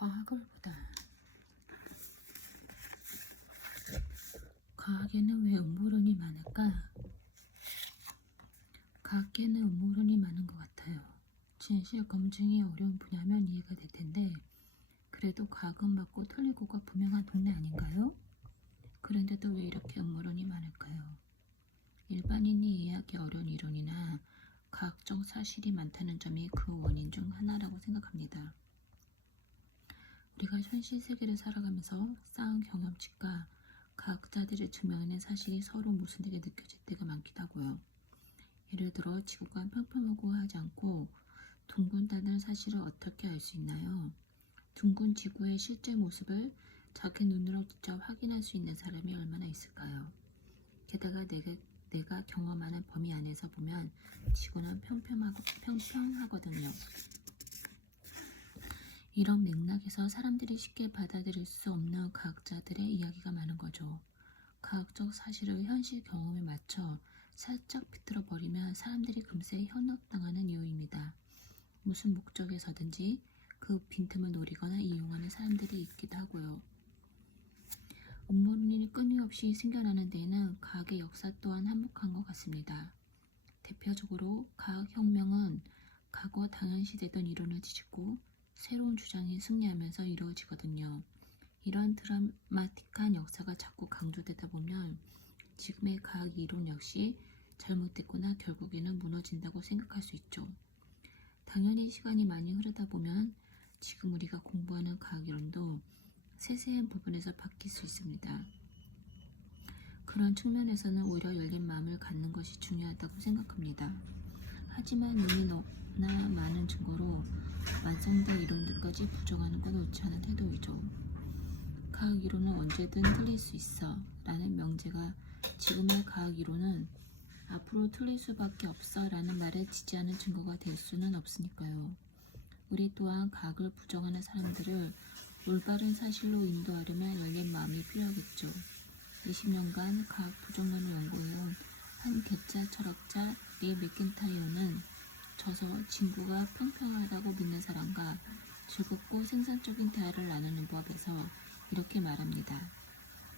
과학을 보다. 과학에는 왜 음모론이 많을까? 과학계는 음모론이 많은 것 같아요. 진실 검증이 어려운 분야면 이해가 될 텐데, 그래도 과학은 맞고 틀리고가 분명한 동네 아닌가요? 그런데도 왜 이렇게 음모론이 많을까요? 일반인이 이해하기 어려운 이론이나 과학적 사실이 많다는 점이 그 원인 중 하나라고 생각합니다. 우리가 현실 세계를 살아가면서 쌓은 경험치가 과학자들이 증명해낸 사실이 서로 모순되게 느껴질 때가 많기도 하고요. 예를 들어 지구가 평평하고 하지 않고 둥근다는 사실을 어떻게 알 수 있나요? 둥근 지구의 실제 모습을 자기 눈으로 직접 확인할 수 있는 사람이 얼마나 있을까요? 게다가 내가 경험하는 범위 안에서 보면 지구는 평평하거든요. 이런 맥락에서 사람들이 쉽게 받아들일 수 없는 과학자들의 이야기가 많은 거죠. 과학적 사실을 현실 경험에 맞춰 살짝 비틀어 버리면 사람들이 금세 현혹당하는 이유입니다. 무슨 목적에서든지 그 빈틈을 노리거나 이용하는 사람들이 있기도 하고요. 음모론이 끊임없이 생겨나는 데에는 과학의 역사 또한 한몫한 것 같습니다. 대표적으로 과학혁명은 과거 당연시되던 이론을 뒤집고 새로운 주장이 승리하면서 이루어지거든요. 이런 드라마틱한 역사가 자꾸 강조되다 보면 지금의 과학 이론 역시 잘못됐거나 결국에는 무너진다고 생각할 수 있죠. 당연히 시간이 많이 흐르다 보면 지금 우리가 공부하는 과학 이론도 세세한 부분에서 바뀔 수 있습니다. 그런 측면에서는 오히려 열린 마음을 갖는 것이 중요하다고 생각합니다. 하지만 이미 너무나 많은 증거로 완성된 이론들까지 부정하는 건 옳지 않은 태도이죠. 과학 이론은 언제든 틀릴 수 있어 라는 명제가 지금의 과학 이론은 앞으로 틀릴 수밖에 없어 라는 말을 지지하는 증거가 될 수는 없으니까요. 우리 또한 과학을 부정하는 사람들을 올바른 사실로 인도하려면 열린 마음이 필요하겠죠. 20년간 과학 부정론을 연구해온 한 괴짜 철학자 릴 맥킨타이어는 저서 지구가 평평하다고 믿는 사람과 즐겁고 생산적인 대화를 나누는 법에서 이렇게 말합니다.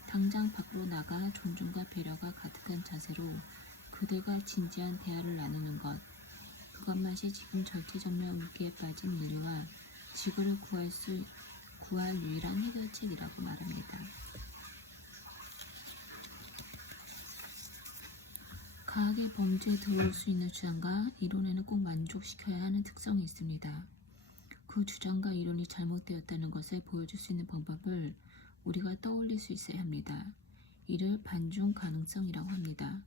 당장 밖으로 나가 존중과 배려가 가득한 자세로 그들과 진지한 대화를 나누는 것, 그것만이 지금 절체절명 위기에 빠진 인류와 지구를 구할 유일한 해결책이라고 말합니다. 과학의 범주에 들어올 수 있는 주장과 이론에는 꼭 만족시켜야 하는 특성이 있습니다. 그 주장과 이론이 잘못되었다는 것을 보여줄 수 있는 방법을 우리가 떠올릴 수 있어야 합니다. 이를 반중 가능성이라고 합니다.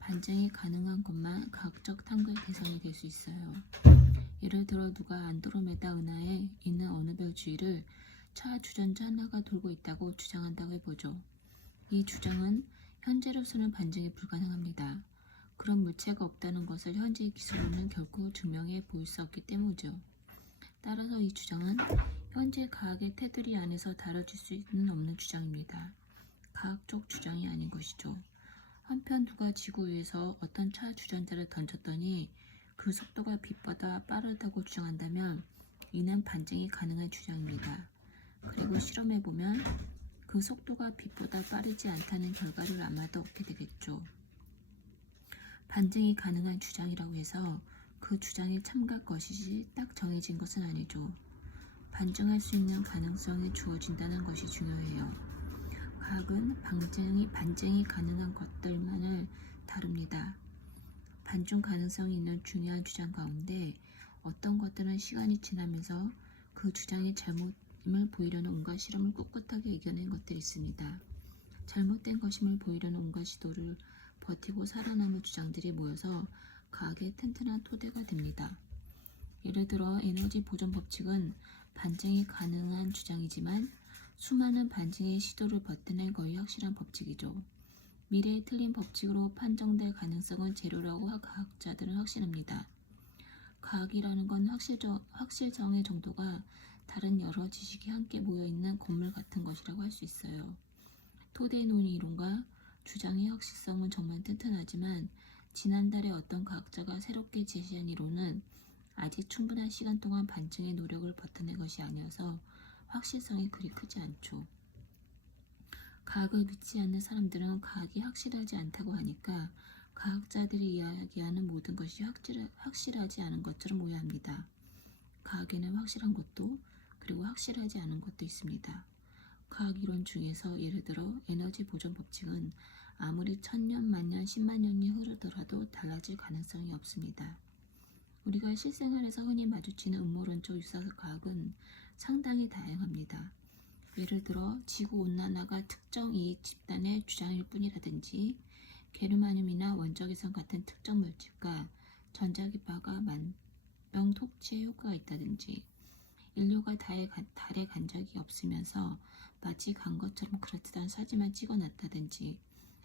반증이 가능한 것만 과학적 탐구의 대상이 될 수 있어요. 예를 들어 누가 안드로메다 은하에 있는 어느 별 주위를 차 주전자 하나가 돌고 있다고 주장한다고 해보죠. 이 주장은 현재로서는 반증이 불가능합니다. 그런 물체가 없다는 것을 현재의 기술로는 결코 증명해 보일 수 없기 때문이죠. 따라서 이 주장은 현재 과학의 테두리 안에서 다뤄질 수는 없는 주장입니다. 과학적 주장이 아닌 것이죠. 한편 누가 지구 위에서 어떤 차 주전자를 던졌더니 그 속도가 빛보다 빠르다고 주장한다면 이는 반증이 가능한 주장입니다. 그리고 실험해보면 그 속도가 빛보다 빠르지 않다는 결과를 아마도 얻게 되겠죠. 반증이 가능한 주장이라고 해서 그 주장이 참갈 것이지 딱 정해진 것은 아니죠. 반증할 수 있는 가능성이 주어진다는 것이 중요해요. 과학은 반증이 가능한 것들만을 다룹니다. 반중 가능성이 있는 중요한 주장 가운데 어떤 것들은 시간이 지나면서 그 주장이 잘못임을 보이려는 온갖 실험을 꿋꿋하게 이겨낸 것들이 있습니다. 잘못된 것임을 보이려는 온갖 시도를 버티고 살아남은 주장들이 모여서 과학의 튼튼한 토대가 됩니다. 예를 들어 에너지 보존 법칙은 반증이 가능한 주장이지만 수많은 반증의 시도를 버텨낸 거의 확실한 법칙이죠. 미래에 틀린 법칙으로 판정될 가능성은 제로라고 과학자들은 확신합니다. 과학이라는 건 확실성의 정도가 다른 여러 지식이 함께 모여있는 건물 같은 것이라고 할 수 있어요. 토대 논의 이론과 주장의 확실성은 정말 튼튼하지만 지난달에 어떤 과학자가 새롭게 제시한 이론은 아직 충분한 시간 동안 반증의 노력을 버텨낸 것이 아니어서 확실성이 그리 크지 않죠. 과학을 믿지 않는 사람들은 과학이 확실하지 않다고 하니까 과학자들이 이야기하는 모든 것이 확실하지 않은 것처럼 오해합니다. 과학에는 확실한 것도 그리고 확실하지 않은 것도 있습니다. 과학 이론 중에서 예를 들어 에너지 보존 법칙은 아무리 1000년, 만년, 10만 년이 흐르더라도 달라질 가능성이 없습니다. 우리가 실생활에서 흔히 마주치는 음모론적 유사 과학은 상당히 다양합니다. 예를 들어 지구온난화가 특정 이익 집단의 주장일 뿐이라든지 게르마늄이나 원적외선 같은 특정 물질과 전자기파가 만병통치에 효과가 있다든지 인류가 달에 간 적이 없으면서 마치 간 것처럼 그럴듯한 사진만 찍어놨다든지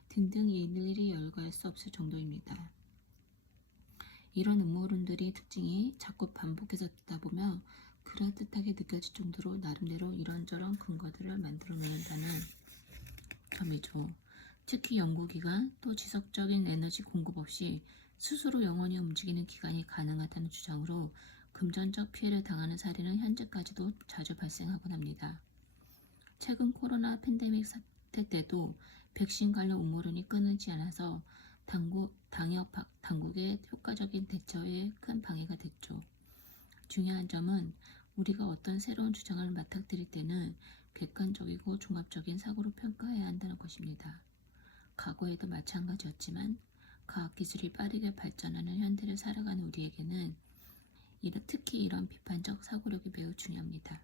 등등 일일이 열거할 수 없을 정도입니다. 이런 음모론들의 특징이 자꾸 반복해서 듣다 보면 그럴듯하게 느껴질 정도로 나름대로 이런저런 근거들을 만들어 놓는다는 점이죠. 특히 연구기간 또 지속적인 에너지 공급 없이 스스로 영원히 움직이는 기관이 가능하다는 주장으로 금전적 피해를 당하는 사례는 현재까지도 자주 발생하곤 합니다. 최근 코로나 팬데믹 사태 때도 백신 관련 음모론이 끊이지 않아서 당국의 효과적인 대처에 큰 방해가 됐죠. 중요한 점은 우리가 어떤 새로운 주장을 맞닥뜨릴 때는 객관적이고 종합적인 사고로 평가해야 한다는 것입니다. 과거에도 마찬가지였지만 과학기술이 빠르게 발전하는 현대를 살아가는 우리에게는 특히 이런 비판적 사고력이 매우 중요합니다.